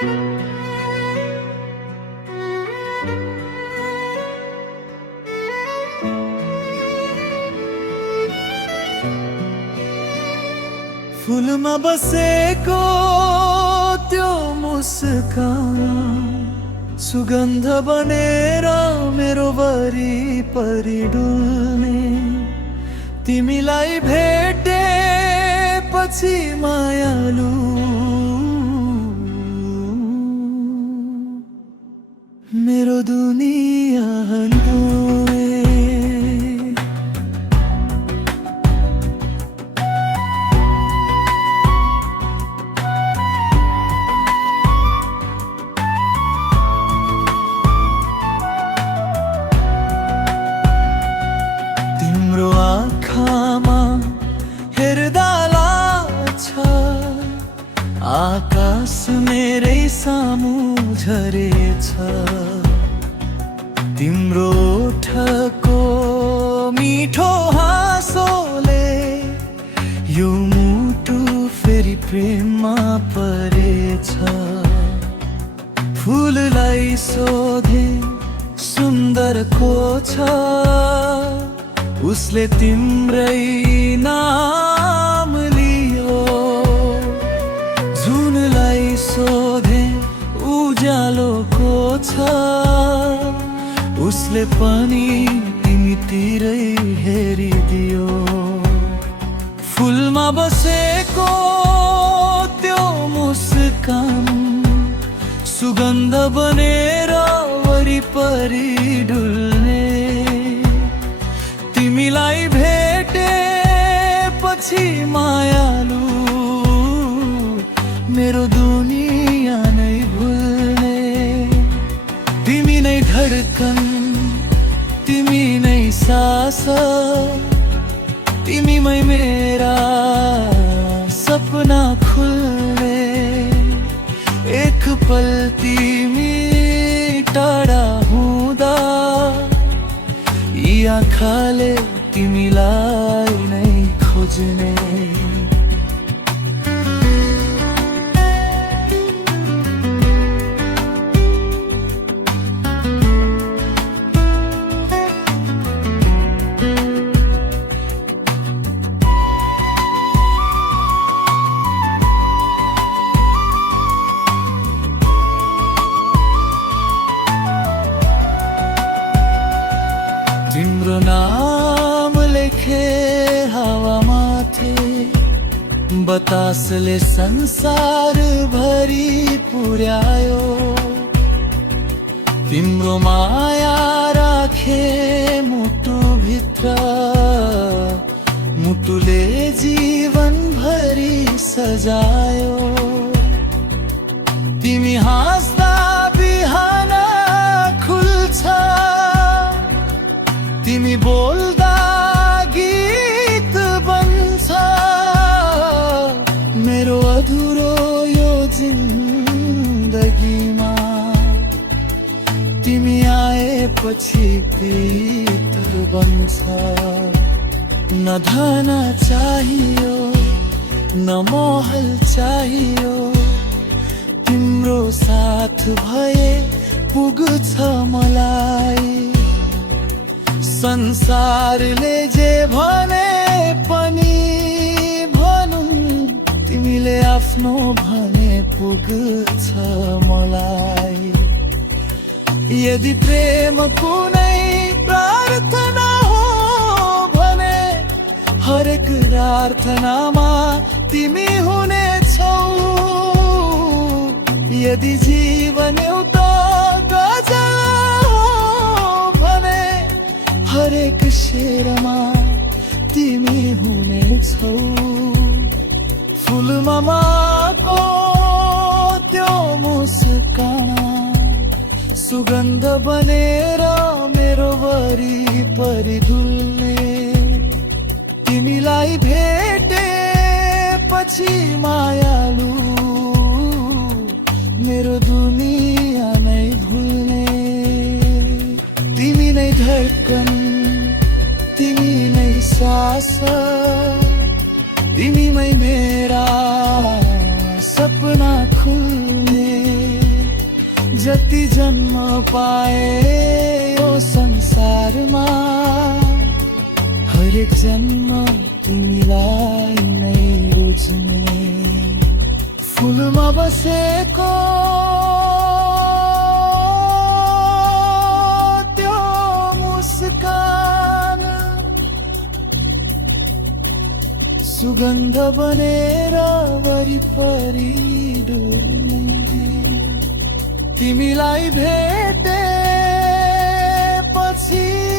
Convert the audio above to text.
फूलमा बसेको त्यो मुस्कान सुगन्ध बनेर मेरो वरिपरि डुल्ने, तिमीलाई भेटेपछि मायालु मेरो दुनिया हल्लुए। तिम्रो आँखामा हेर्दा लाग्छ आकाश मेरै सामु झरेछ। तिम्रो ओठको मिठो हाँसोले यो मुटु फेरि प्रेममा परेछ। फुललाई सोधे सुन्दर को छ, उसले तिम्रै नाम लियो। जुनलाई सोधे उज्यालो को छ, उसले पनि तिमीतिरै हेरिदियो। फुलमा बसेको त्यो मुस्कान सुगन्ध बनेर वरिपरि डुल्ने, तिमीलाई भेटेपछि मायालु मेरो दुनिया नै भुल्ने। तिमी नै धडकन, तिमी नै सास, तिमीमै मेरा सपना खुल्ने। एक पल तिमी टाढा हुँदा यी आँखाले तिमीलाई नै खोज्ने। तिम्रो नाम लेखे हावामाथि, बतासले संसार भरि पुर्यायो। तिम्रो माया राखे मुटु भित्र, मुटुले जीवन भरि सजायो। तिमी हाँस्दा बिहान खुल्छ, तिमी बोल्दा गीत बन्छ। मेरो अधुरो यो जिन्दगीमा तिमी आएपछि गीत बन्छ। न धन चाहियो न महल चाहियो, तिम्रो साथ भए पुग्छ मलाई। संसारले जे भने पनि भनुन्, तिमीले आफ्नो भने पुग्छ मलाई। यदि प्रेम कुनै प्रार्थना हो भने हरेक प्रार्थनामा तिमी हुनेछौ। यदि जीवन एउटा गजल हो भने हरेक शेरमा तिमी हुनेछौ। फुलमा माको त्यो मुस्कान सुगन्ध बनेर मेरो वरिपरि डुल्ने, तिमीलाई भेटेपछि मायालु मेरो दुनिया नै भुल्ने। तिमी नै धडकन, तिमी नै सास, तिमीमै मेरा सपना खुल्ने। जति जन्म पाए यो संसारमा हरेक जन्म तिमीलाई नै रोज्ने फुलमा बसेको त्यो मुस्कान सुगन्ध बनेर वरिपरि डुल्ने तिमीलाई भेटे पछि